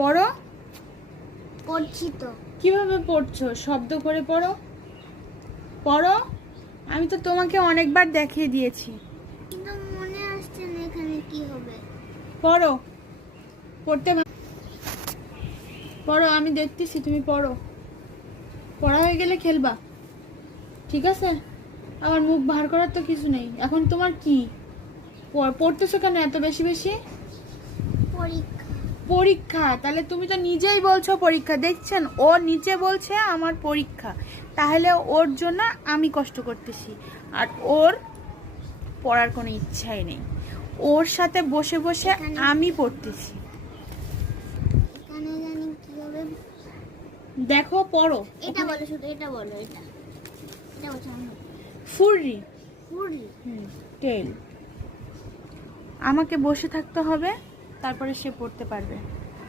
পড়ো। পড়ছি তো। কিভাবে পড়ছো? শব্দ করে পড়ো। পড়ো। আমি তো তোমাকে অনেকবার দেখিয়ে দিয়েছি। কিন্তু মনে আসছে না এখানে কি হবে। পড়ো। পড়তে পড়ো, আমি দেখতেছি, তুমি পড়ো। পড়া হয়ে গেলে খেলবা, ঠিক আছে? আমার মুখ ভার করার তো কিছু নেই। এখন তোমার কি পড়তেছো কেন এত বেশি বেশি? পরীক্ষা। পরীক্ষা? তাহলে তুমি তো নিজেই বলছো পরীক্ষা। দেখছেন, ও নিচে বলছে আমার পরীক্ষা, তাহলে ওর জন্য আমি কষ্ট করতেছি আর ওর পড়ার কোনো ইচ্ছাই নেই। ওর সাথে বসে বসে আমি পড়তেছি। এখানে জানি কি হবে। দেখো, পড়ো। এটা বলো, শুধু এটা বলো। এটা এটা বলছো। ফুরি। ফুরি। টেল। আমাকে বসে থাকতে হবে, তারপরে সে পড়তে পারবে।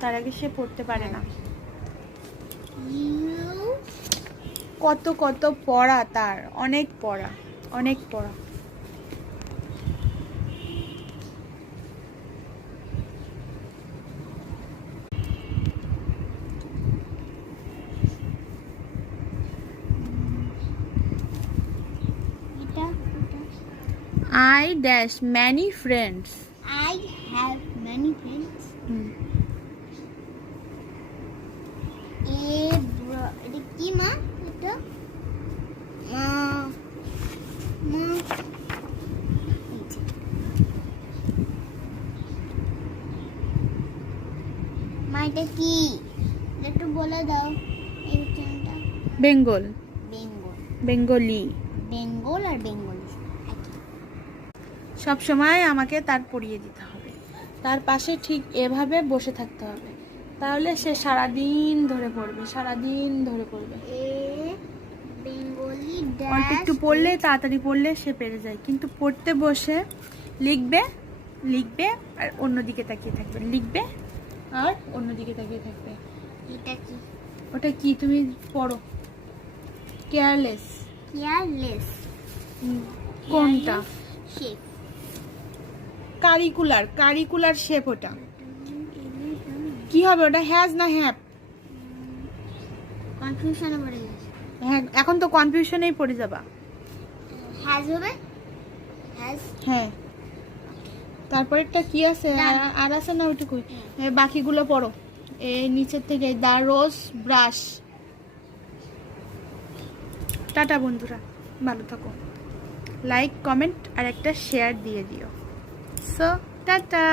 তার আগে সে পড়তে পারে না। কত কত পড়া তার, অনেক পড়া, অনেক পড়া। এটা I dash many friends. I have many friends. এটা কি মা? এটা মা মা মা এটা কি? একটু বলে দাও এই উচ্চারণটা। বেঙ্গল। বেঙ্গল। বেঙ্গলি। বেঙ্গল আর বেঙ্গলি সব সময় আমাকে তার পড়িয়ে দিতে হবে, তার পাশে ঠিক এভাবে বসে থাকতে হবে, তাহলে সে সারাদিন ধরে পড়বে, সারাদিন ধরে পড়বে। বেঙ্গলি অল্প একটু পড়লে, তাড়াতাড়ি পড়লে সে পেরে যায়, কিন্তু পড়তে বসে লিখবে লিখবে আর অন্যদিকে তাকিয়ে থাকবে, লিখবে আর অন্যদিকে তাকিয়ে থাকবে। এটা কি? ওটা কি? তুমি পড়ো। কেয়ারলেস। কেয়ারলেস কোনটা? শেপ। কারিকুলার। Curricular shape. ওটা কি হবে? ওটা হ্যাজ না হ্যাভ? কনফিউশনে পড়ে গেছে। হ্যাঁ, এখন তো কনফিউশনেই পড়ে যাবা। হ্যাজ হবে। হ্যাজ। হ্যাঁ। তারপরেরটা কি আছে? আর আছে না? ওইটুকুই। বাকিগুলো পড়ো এই নিচের থেকে। দা রোজ ব্রাশ। টাটা বন্ধুরা, ভালো থাকো। লাইক, কমেন্ট আর একটা শেয়ার দিয়ে দিও। So tata.